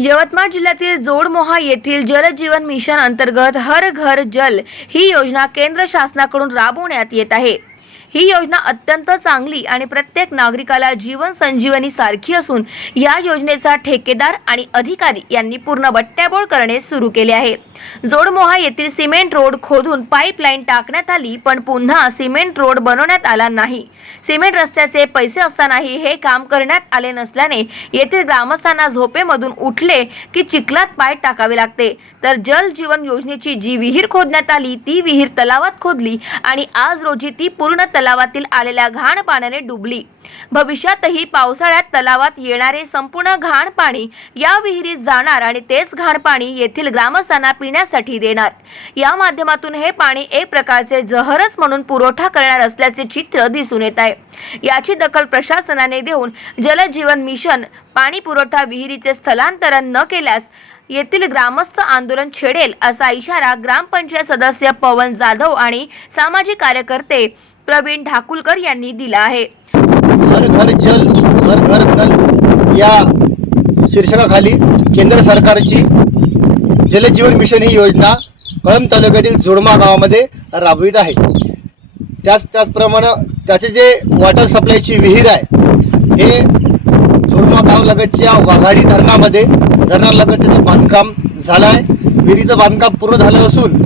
यवतमाळ जिल्ह्यातील जोडमोहा येथील जल जीवन मिशन अंतर्गत हर घर जल ही योजना केंद्र शासनाकडून राबवण्यात येत आहे। ही योजना अत्यंत चांगली आणि प्रत्येक नागरिकाला जीवन संजीवनी सारखी असून या योजनेचा ठेकेदार आणि अधिकारी यांनी पूर्ण बट्ट्याबोळ करणे सुरू केले आहे। जोडमोहा येथील सिमेंट रोड खोदून पाईपलाईन टाकण्यात आली, पण पुन्हा सिमेंट रोड बनवण्यात आला नाही। सिमेंट रस्त्याचे पैसे असतानाही हे काम करण्यात आले नसल्याने येथील ग्रामस्थांना झोपेमधून उठले की चिखलात पाय टाकावे लागते। तर जल जीवन योजनेची जी विहीर खोदण्यात आली ती विहीर तलावात खोदली आणि आज रोजी ती पूर्ण तलावातील आलेल्या घाण पाण्याने डुबली। भविष्यातही पावसाळ्यात तलावात येणारे संपूर्ण घाण पाणी या विहिरीत जाणार आणि तेच घाण पाणी येथील ग्रामस्थांना पिण्यासाठी देणार। या माध्यमातून हे पाणी एक प्रकारचे जहरच म्हणून पुरवठा करणार असल्याचे चित्र दिसून येत आहे। याची दखल प्रशासनाने घेऊन जल जीवन मिशन पाणी पुरवठा विहिरीचे स्थलांतरण न केल्यास येथील ग्रामस्थ आंदोलन छेडेल असा इशारा ग्रामपंचायत सदस्य पवन जाधव आणि सामाजिक कार्यकर्ते प्रवीण ठाकुलकर यांनी दिला आहे। हर घर जल हर घर नल या शीर्षकाखाली केंद्र सरकारची जल जीवन मिशन ही योजना कळंब तालुक्यातील जोडमा गावामध्ये राबवित आहे। त्याचप्रमाणे त्याचे जे वॉटर सप्लायची विहीर आहे हे जोडमा गावलगतच्या वाघाडी धरणालगत त्याचं बांधकाम झालं आहे। विहिरीचं बांधकाम पूर्ण झालं असून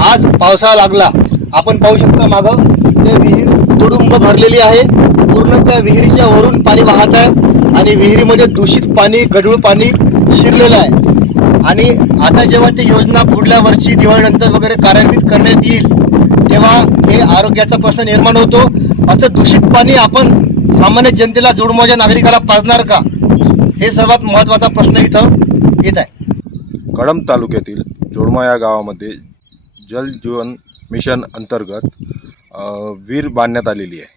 आज पावसाळा लागला, आपण पाहू शकता मागं ते विहीर तुडुंब भरलेली आहे। पूर्ण त्या विहिरीच्या वरून पाणी वाहत आहे आणि विहिरीमध्ये दूषित पाणी गढूळ पाणी शिरलेलं आहे। आणि आता जेव्हा ती योजना पुढल्या वर्षी दिवाळीनंतर वगैरे कार्यान्वित करण्यात येईल तेव्हा हे आरोग्याचा प्रश्न निर्माण होतो। असं दूषित पाणी आपण सामान्य जनतेला जोडमोहाच्या नागरिकाला पाजणार का, हे सर्वात महत्त्वाचा प्रश्न इथं येत आहे। कळंब तालुक्यातील जोडमा या गावामध्ये जल जीवन मिशन अंतर्गत विहीर बांधण्यात आलेली आहे।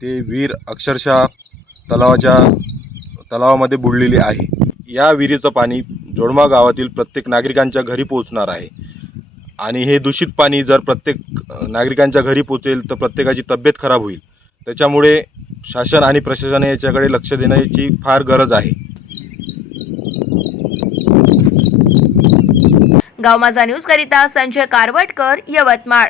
ते विहीर अक्षरशः तलावामध्ये बुडलेली आहे। या विहिरीचं पाणी जोडमा गावातील प्रत्येक नागरिकांच्या घरी पोहोचणार आहे आणि हे दूषित पाणी जर प्रत्येक नागरिकांच्या घरी पोहोचेल तर प्रत्येकाची तब्येत खराब होईल। त्याच्यामुळे शासन आणि प्रशासन याच्याकडे लक्ष देण्याची फार गरज आहे। गाव माझा न्यूज करिता संजय कारवटकर, यवतमाळ।